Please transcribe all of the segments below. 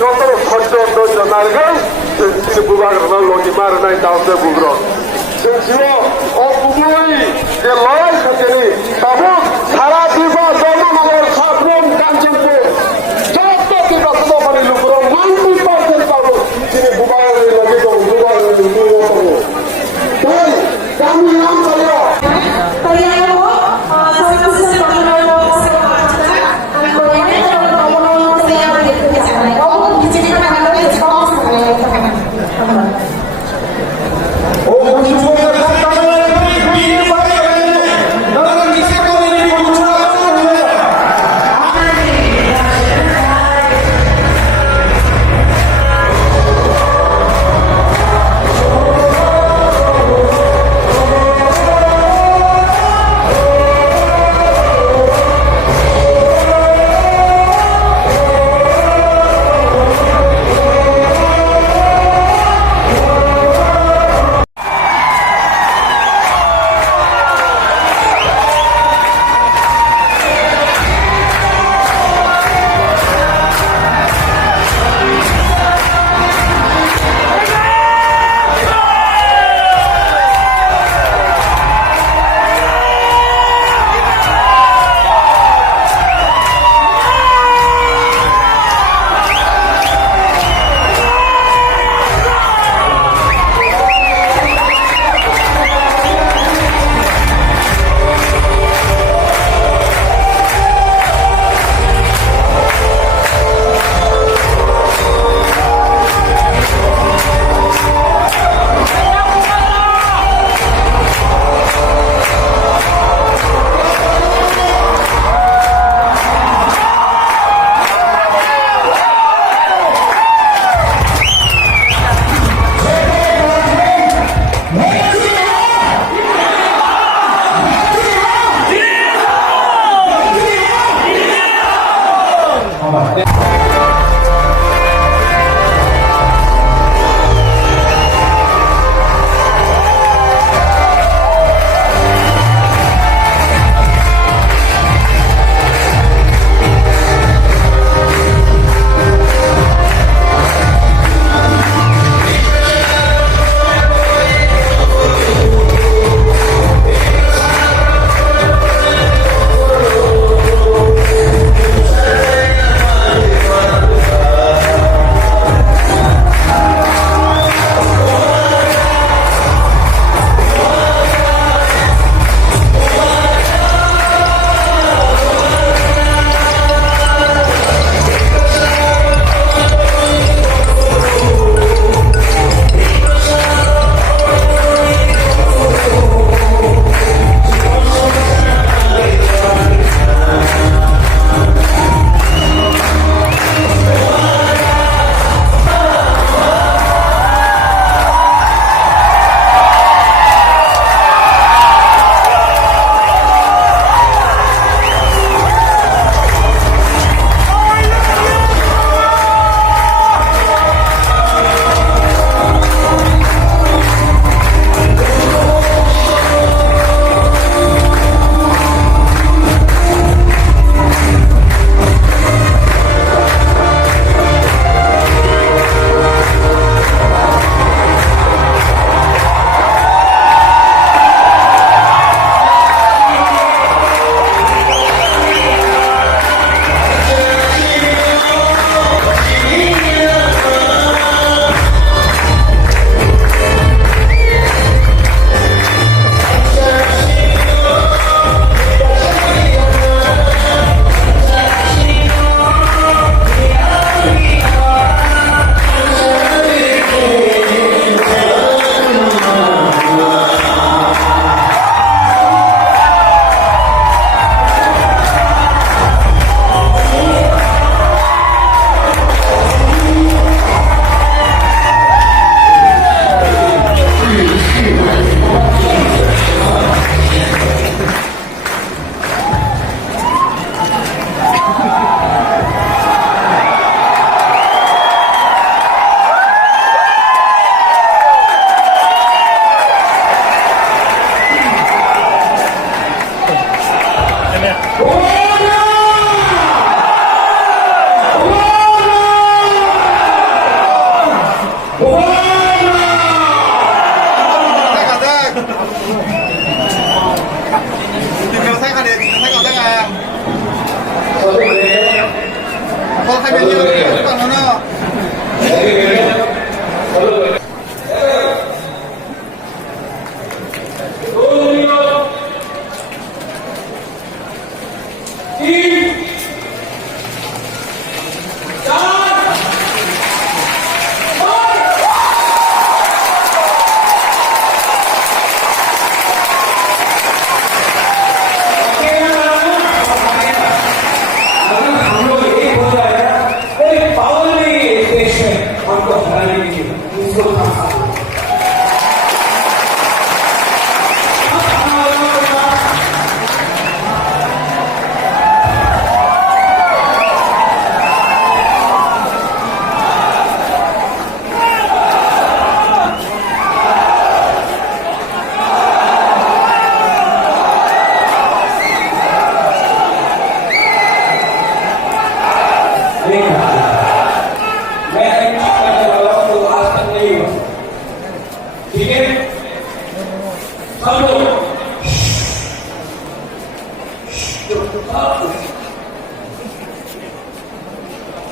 যত সহ্য জনারগান তিনি বুবার লগি মারনাই দাউতে বুগ্রন সিও ও বুবুই যে লড়াই থাকে বাবু সারা দিব জনগণের সাবরম কাঞ্চনপুর যত নির্বাচন করে লুকুর 90% পাবো তিনি বুবারের লগে তো বুবারের লগে তাই আমি নাম বলো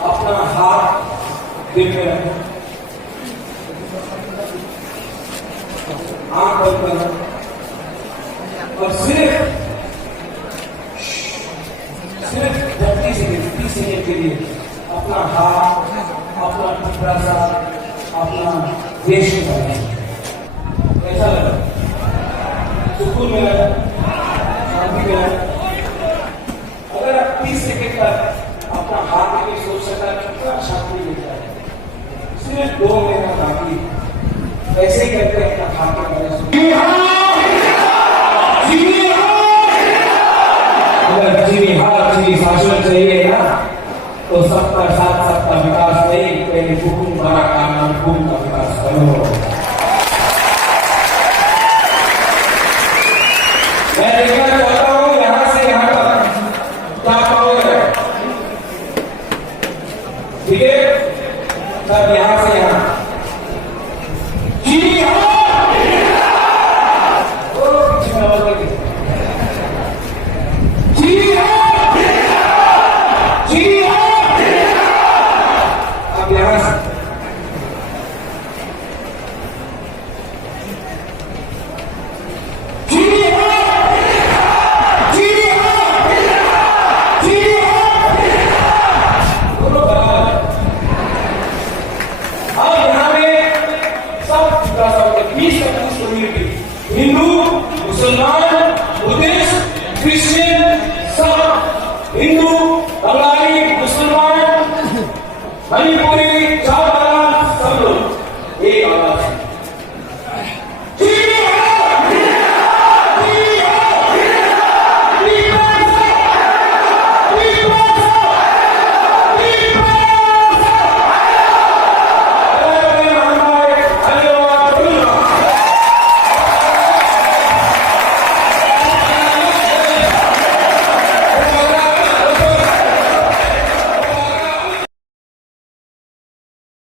अपना हाथ दिल में रखें, आंख बंद करें और सिर्फ 30 सेकंड के लिए अपना हाथ, अपना टुकड़ा सा अपना देश में रखें। कैसा लगा? सुकून मिला, शांति मिला। अगर आप 30 सेकंड तक अपना हाथ में सोच सकता है कितना शांति मिलता है। सिर्फ 2 महीना बाकी, ऐसे ही करके अपना हाथ में करें। अगर जी शासन चाहिए ना तो सबका साथ सबका विकास नहीं, पहले हुकुम बड़ा काम हुकुम का विकास करो। मैं देखना चाहता हूँ यहाँ से यहाँ तक क्या पाओगे, ठीक है? सब यहाँ से यहाँ जी हाँ, जी हाँ, जी हाँ। अब यहाँ से हिंदू, मुसलमान, बुद्धिस्ट, क्रिश्चियन, सब हिंदू